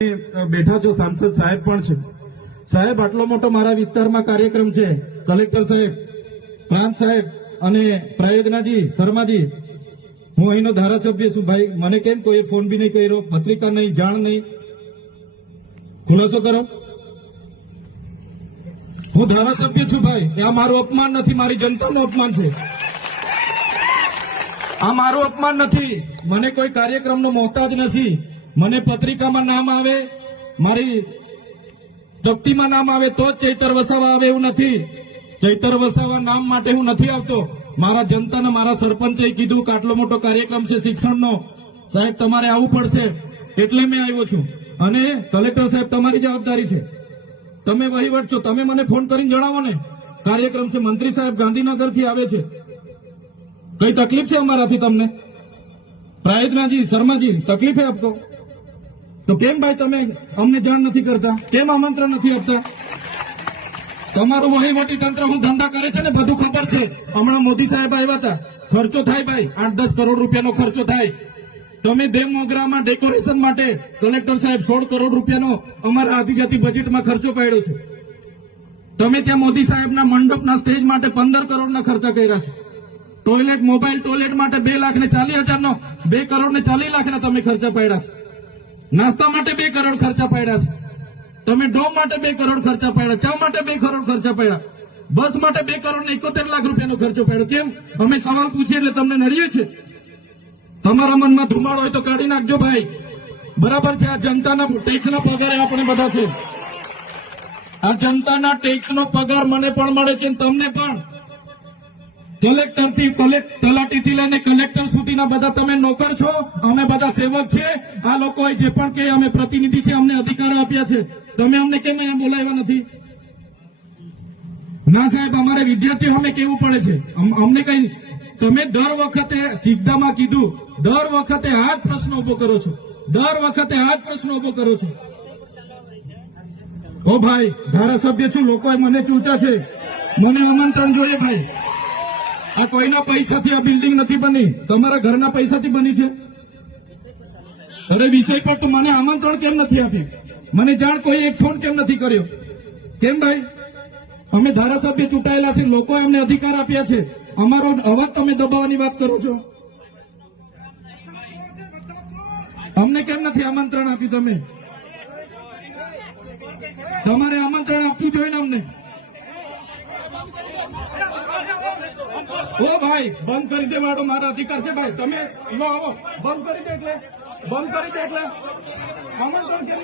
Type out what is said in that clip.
બેઠા છો, સાંસદ સાહેબ પણ છે. સાહેબ, આટલો મોટો મારા વિસ્તારમાં કાર્યક્રમ છે. કલેક્ટર સાહેબ, પ્રાંત સાહેબ અને પ્રાયોજનાજી, શર્માજી, હું અહીંનો ધારાસભ્ય છું. ભાઈ, મને કેમ કોઈ ફોન બી નહીં કર્યો, પત્રિકા નહીં, જાણ નહીં, ખુલાસો કરો. હું ધારાસભ્ય છું ભાઈ. આ મારું અપમાન નથી, મારી જનતાનું અપમાન છે. આ મારું અપમાન નથી. મને કોઈ કાર્યક્રમનો મોહતાજ નથી. મને પત્રિકામાં નામ આવે, મારી તકતીમાં નામ આવે તો જ ચૈતર વસાવા આવે એવું નથી. ચૈતર વસાવા નામ માટે હું નથી આવતો. મારા જનતાને મારા સરપંચે કીધું કે આટલો મોટો કાર્યક્રમ છે શિક્ષણનો, સાહેબ તમારે આવવું પડશે, એટલે મેં આવ્યો છું. અને કલેક્ટર સાહેબ, તમારી જવાબદારી છે, તમે વહીવટ છો, તમે મને ફોન કરીને જણાવો ને કાર્યક્રમ છે. મંત્રી સાહેબ ગાંધીનગરથી આવે છે, કઈ તકલીફ છે અમારાથી તમને? પ્રાયોજનાજી, શર્માજી, તકલીફ है आपको? તો કેમ ભાઈ તમે અમને જાણ નથી કરતા? કેમ આમંત્રણ નથી આપતા? તમારું વહીવટી તંત્ર હું ધંધા કરે છે ને બધું ખબર છે. હમણાં મોદી સાહેબ આવ્યા હતા, ખર્ચો થાય ભાઈ, 8-10 કરોડ રૂપિયાનો ખર્ચો થાય. તમે દેવ મોગરામાં ડેકોરેશન માટે કલેક્ટર સાહેબ 16 કરોડ રૂપિયાનો અમારા આદિજાતિ બજેટમાં ખર્ચો પાડ્યો છે. તમે ત્યાં મોદી સાહેબના મંડપના સ્ટેજ માટે 15 કરોડના ખર્ચા કર્યા છે. ટોયલેટ, મોબાઈલ ટોયલેટ માટે 2,40,000 નો 2 કરોડ ને 40 લાખના તમે ખર્ચા પાડ્યા છે. નાસ્તા માટે 2 કરોડ ખર્ચા પાડ્યા છે. તમે ડોમ માટે 2 કરોડ ખર્ચા પાડ્યા, ચા માટે 2 કરોડ ખર્ચા પાડ્યા, બસ માટે 2 કરોડ ને 71 લાખ રૂપિયાનો ખર્ચો પાડ્યો. કેમ? અમે સવાલ પૂછીએ એટલે તમને નડીએ છે? તમારા મનમાં ધુમાડો હોય તો કાઢી નાખજો ભાઈ. બરાબર છે, આ જનતાના ટેક્સના પગારે આપણે બધા છે. આ જનતાના ટેક્સનો પગાર મને પણ મળે છે, તમને પણ. કલેક્ટરથી તલાટીથી લઈને કલેક્ટર સુધીના બધા તમે નોકર છો, અમે બધા સેવક છે. આ લોકોએ જે પણ કે અમે પ્રતિનિધિ છે, અમને અધિકારો આપ્યા છે. તમે અમને કેમ અહીંયા બોલાવ્યા નથી? ના સાહેબ, અમારે વિદ્યાર્થીઓ અમે કેવું પડે છે, અમને કઈ. તમે દર વખતે ચિકદામાં કીધું, દર વખતે આ જ પ્રશ્ન ઉભો કરો છો, દર વખતે આ જ પ્રશ્ન ઉભો કરો છો. ઓ ભાઈ, ધારાસભ્ય છું, લોકોએ મને ચૂંટ્યા છે, મને આમંત્રણ જોઈએ ભાઈ. આ કોઈના પૈસાથી આ બિલ્ડિંગ નથી બની, તમારા ઘરના પૈસાથી બની છે. અરે વિષય પર તો મને આમંત્રણ કેમ નથી આપ્યું? મને જાણ કોઈ એક ફોન કેમ નથી કર્યો? કેમ ભાઈ? અમે ધારાસભ્ય ચૂંટાયેલા છે, લોકોએ અમને અધિકાર આપ્યા છે, અમારો અવાજ તમે દબાવવાની વાત કરો છો. અમને કેમ નથી આમંત્રણ આપ્યું? તમે તમારે આમંત્રણ આપવું જોઈએ ને અમને. ઓ ભાઈ, બંધ કરી દેવાડો, મારા અધિકાર છે ભાઈ. તમે આવો, બંધ કરી દે એટલે આમંત્રણ કેમ